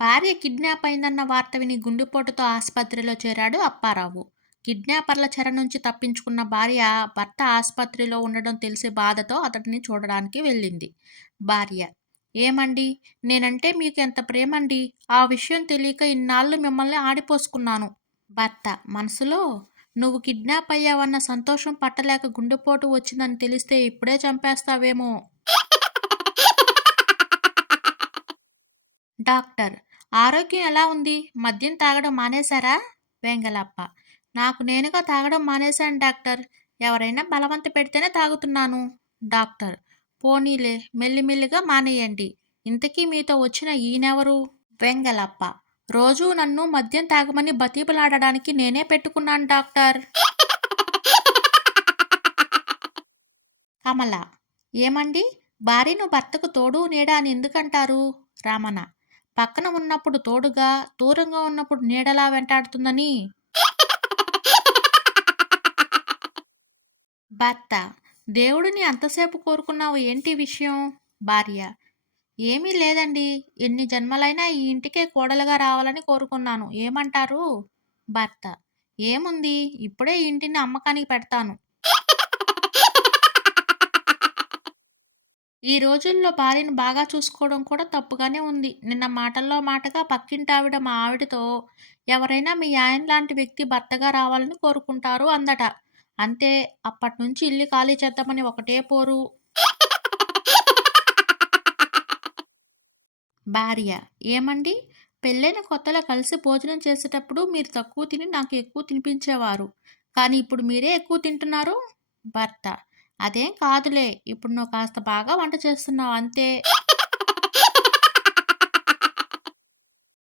భార్య కిడ్నాప్ అయిందన్న వార్త విని గుండెపోటుతో ఆసుపత్రిలో చేరాడు అప్పారావు. కిడ్నాపర్ల చెర నుంచి తప్పించుకున్న భార్య భర్త ఆసుపత్రిలో ఉండడం తెలిసి బాధతో అతడిని చూడడానికి వెళ్ళింది. భార్య: ఏమండి, నేనంటే మీకు ఎంత ప్రేమండి, ఆ విషయం తెలియక ఇన్నాళ్ళు మిమ్మల్ని ఆడిపోసుకున్నాను. భర్త మనసులో: నువ్వు కిడ్నాప్ అయ్యావన్న సంతోషం పట్టలేక గుండెపోటు వచ్చిందని తెలిస్తే ఇప్పుడే చంపేస్తావేమో. డాక్టర్: ఆరోగ్యం ఎలా ఉంది? మద్యం తాగడం మానేశారా? వెంగలప్ప: నాకు నేనుగా తాగడం మానేశాను డాక్టర్. ఎవరైనా బలవంత పెడితేనే తాగుతున్నాను. డాక్టర్: పోనీలే, మెల్లిమెల్లిగా మానేయండి. ఇంతకీ మీతో వచ్చిన ఈయనెవరు? వెంగలప్ప: రోజూ నన్ను మద్యం తాగమని బతీపులాడడానికి నేనే పెట్టుకున్నాను డాక్టర్. కమల: ఏమండి, భార్యను భర్తకు తోడు నీడ అని ఎందుకంటారు? రమణ: పక్కన ఉన్నప్పుడు తోడుగా, దూరంగా ఉన్నప్పుడు నీడలా వెంటాడుతుందని. భర్త: దేవుడిని అంతసేపు కోరుకున్నావు, ఏంటి విషయం? భార్య: ఏమీ లేదండి, ఎన్ని జన్మలైనా ఈ ఇంటికే కోడలుగా రావాలని కోరుకున్నాను, ఏమంటారు? భర్త: ఏముంది, ఇప్పుడే ఈ ఇంటిని అమ్మకానికి పెడతాను. ఈ రోజుల్లో భార్యను బాగా చూసుకోవడం కూడా తప్పుగానే ఉంది. నిన్న మాటల్లో మాటగా పక్కింటావిడ మా ఆవిడతో, ఎవరైనా మీ ఆయన లాంటి వ్యక్తి భర్తగా రావాలని కోరుకుంటారు అందట. అంతే, అప్పట్నుంచి ఇల్లు ఖాళీ చేద్దామని ఒకటే పోరు. భార్య: ఏమండి, పెళ్ళైన కొత్తలో కలిసి భోజనం చేసేటప్పుడు మీరు తక్కువ తిని నాకు ఎక్కువ తినిపించేవారు. కానీ ఇప్పుడు మీరే ఎక్కువ తింటున్నారు. భర్త: అదేం కాదులే, ఇప్పుడు నువ్వు కాస్త బాగా వంట చేస్తున్నావు అంతే.